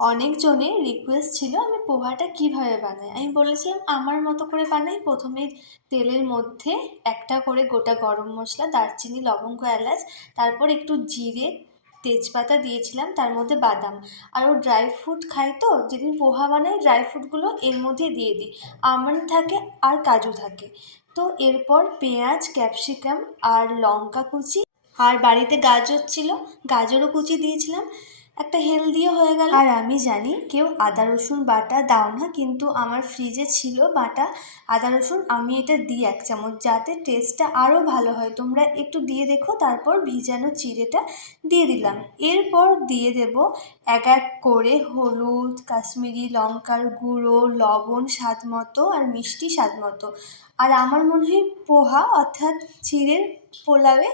অনেকজনের রিকোয়েস্ট ছিল আমি পোহাটা কিভাবে বানাই। আমি বলেছিলাম আমার মতো করে বানাই। প্রথমে তেলের মধ্যে একটা করে গোটা গরম মশলা, দারচিনি, লবঙ্গ, এলাচ, তারপর একটু জিরে, তেজপাতা দিয়েছিলাম, তার মধ্যে বাদাম। আরও ড্রাই ফ্রুট খাই, তো যেদিন পোহা বানাই ড্রাই ফ্রুটগুলো এর মধ্যে দিয়ে দিই। আমন্ড থাকে আর কাজু থাকে। তো এরপর পেঁয়াজ, ক্যাপসিকাম আর লঙ্কা কুচি, আর বাড়িতে গাজর ছিল, গাজরও কুচি দিয়েছিলাম। একটা হেলদিও হয়ে গেল। আর আমি জানি কেউ আদা রসুন বাটা দাও না, কিন্তু আমার ফ্রিজে ছিল বাটা আদা রসুন। আমি এটা দিই 1 চামচ, যাতে টেস্টটা আরও ভালো হয়। তোমরা একটু দিয়ে দেখো। তারপর ভিজানো চিড়েটা দিয়ে দিলাম। এরপর দিয়ে দেব এক এক করে হলুদ, কাশ্মীরি লঙ্কার গুঁড়ো, লবণ স্বাদ মতো, আর মিষ্টি স্বাদ মতো। আর আমার মনে হয় পোহা অর্থাৎ চিড়ের পোলাওয়ে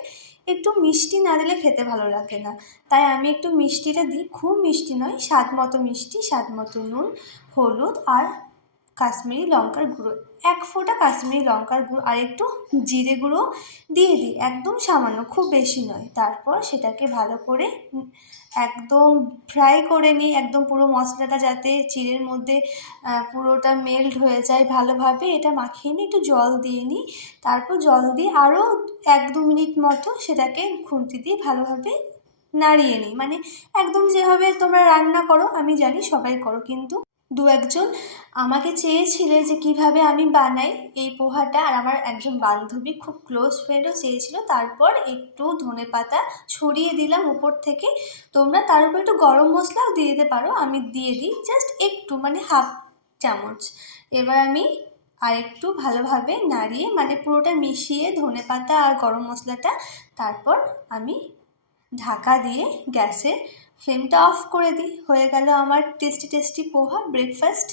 একটু মিষ্টি না দিলে খেতে ভালো লাগে না। তাই আমি একটু মিষ্টিটা দিই, খুব মিষ্টি নয়, স্বাদ মতো মিষ্টি, স্বাদ মতো নুন, হলুদ আর কাশ্মীরি লঙ্কার গুঁড়ো, 1 ফোঁটা কাশ্মীরি লঙ্কার গুঁড়ো, আর একটু জিরে গুঁড়ো দিয়ে দিই, একদম সামান্য, খুব বেশি নয়। তারপর সেটাকে ভালো করে একদম ফ্রাই করে নিই, একদম পুরো মশলাটা যাতে চিড়ের মধ্যে পুরোটা মেল্ট হয়ে যায় ভালোভাবে। এটা মাখিয়ে নিই, একটু জল দিয়ে নিই। তারপর জল দিয়ে আরও 1-2 মিনিট মতো সেটাকে খুন্তি দিয়ে ভালোভাবে নাড়িয়ে নিই। মানে একদম যেভাবে তোমরা রান্না করো, আমি জানি সবাই করো, কিন্তু 2-1 জন আমাকে চেয়েছিলে যে কিভাবে আমি বানাই এই পোহাটা, আর আমার একজন বান্ধবী খুব ক্লোজ ফ্রেন্ডও চেয়েছিল। তারপর একটু ধনেপাতা ছড়িয়ে দিলাম উপর থেকে। তোমরা তার উপর একটু গরম মশলাও দিয়ে দিতে পারো, আমি দিয়ে দিই জাস্ট একটু, মানে 1/2 চামচ। এবার আমি আর একটু ভালোভাবে নাড়িয়ে, মানে পুরোটা মিশিয়ে ধনেপাতা আর গরম মশলাটা, তারপর আমি ঢাকা দিয়ে গ্যাসের ফ্লেমটা অফ করে দিই। হয়ে গেল আমার টেস্টি টেস্টি পোহা ব্রেকফাস্ট।